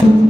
Let's go!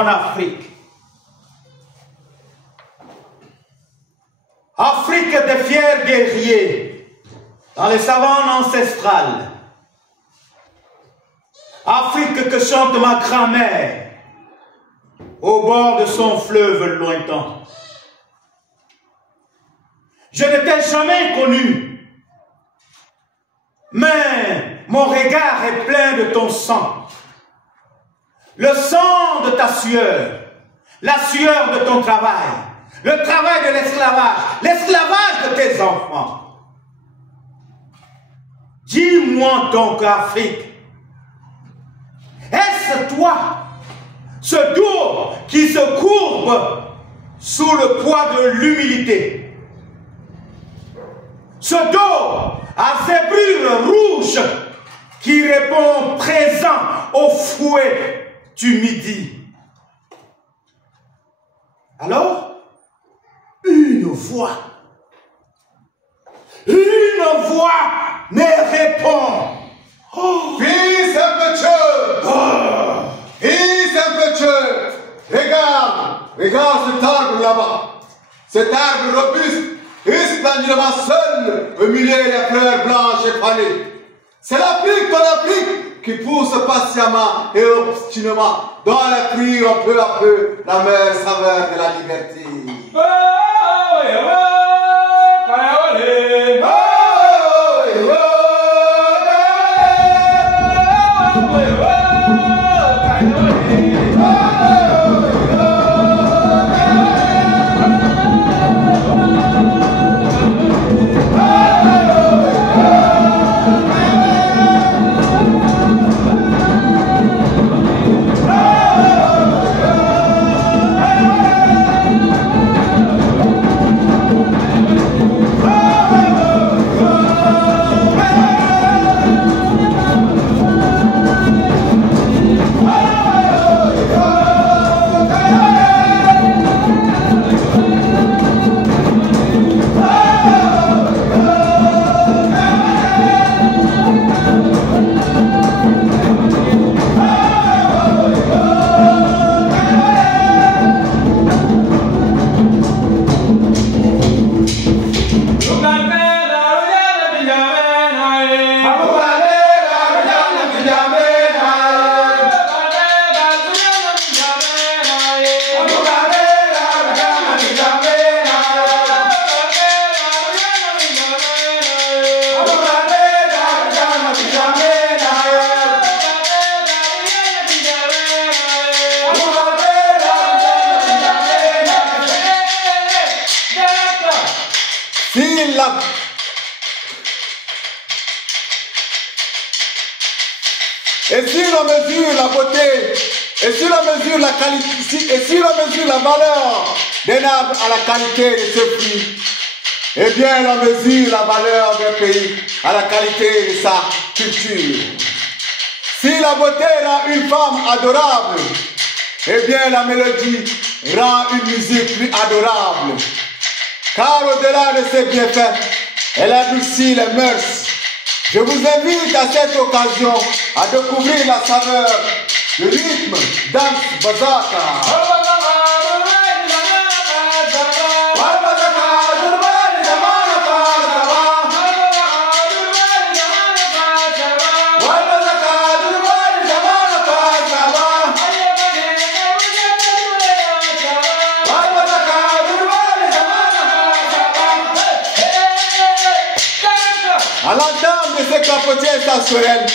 en Afrique. Afrique des fiers guerriers dans les savanes ancestrales. Afrique que chante ma grand-mère au bord de son fleuve lointain. Je ne t'ai jamais connu, mais mon regard est plein de ton sang. Le sang de ta sueur, la sueur de ton travail, le travail de l'esclavage, l'esclavage de tes enfants. Dis-moi donc, Afrique, est-ce toi, ce dos qui se courbe sous le poids de l'humilité? Ce dos à zébrure rouge qui répond présent au fouet du midi. Alors, une voix me répond. Oh. Fils un peu Dieu. Oh. Fils un peu Dieu. Regarde cet arbre là-bas. Cet arbre robuste, splendidement seul au milieu des fleurs blanches et fanées. C'est l'Afrique, ton Afrique, qui pousse patiemment et obstinément dans la pluie peu à peu la meilleure saveur de la liberté. Et si l'on mesure la beauté, et si l'on mesure la qualité, et si l'on mesure la valeur d'un arbre à la qualité de ce fruit, eh bien l'on mesure la valeur d'un pays à la qualité de sa culture. Si la beauté rend une femme adorable, eh bien la mélodie rend une musique plus adorable. Car au-delà de ses bienfaits, elle adoucit les mœurs. Je vous invite à cette occasion à découvrir la saveur, le rythme, danse bazaka. À l'entame de ces capotiers sensoriels,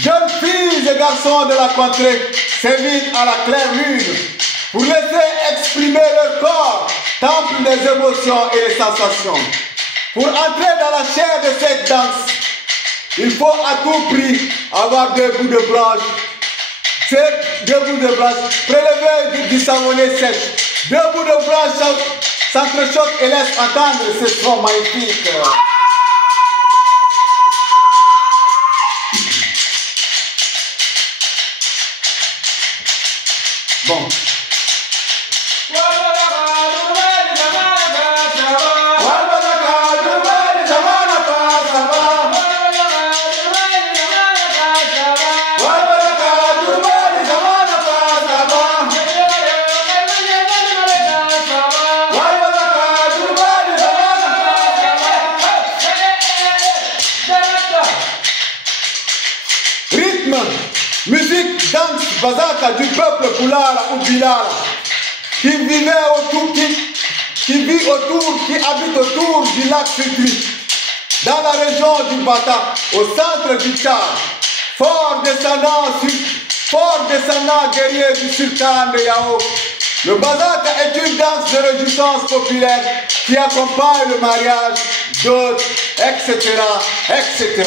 jeunes filles et garçons de la contrée s'invitent à la claire lune pour laisser exprimer leur corps, temple des émotions et des sensations. Pour entrer dans la chair de cette danse, il faut à tout prix avoir deux bouts de branche. Ces deux bouts de branche prélevés du savonnet sèche. Deux bouts de branche s'entrechoquent et laissent entendre ce son magnifique. Bon. musique danse Bazaka du peuple Boulala ou Bilala qui vivait autour, qui vit autour, qui habite autour du lac Sikri, dans la région du Bata, au centre du Tchad, fort descendant guerrier du sultan de Yao. Le Bazaka est une danse de réjouissance populaire qui accompagne le mariage, d'autres, etc., etc.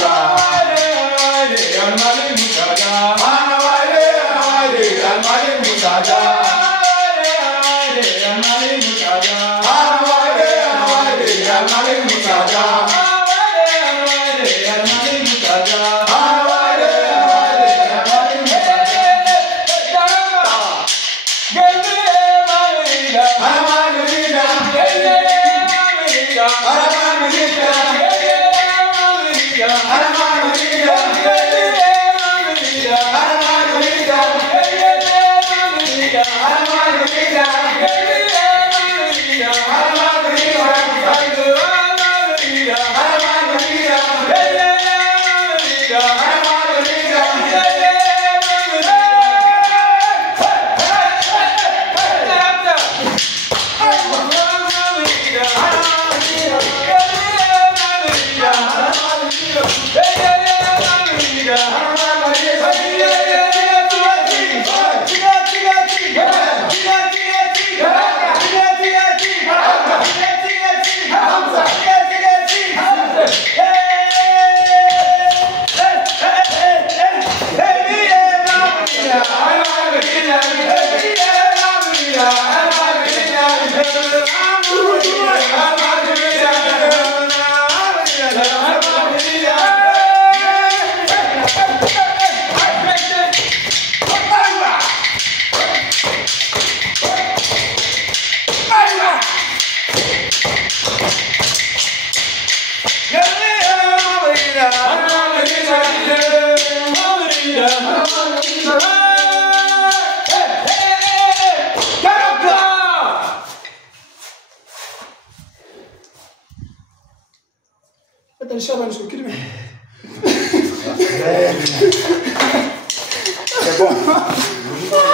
C'est bon.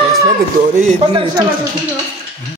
Laisse-moi décorer.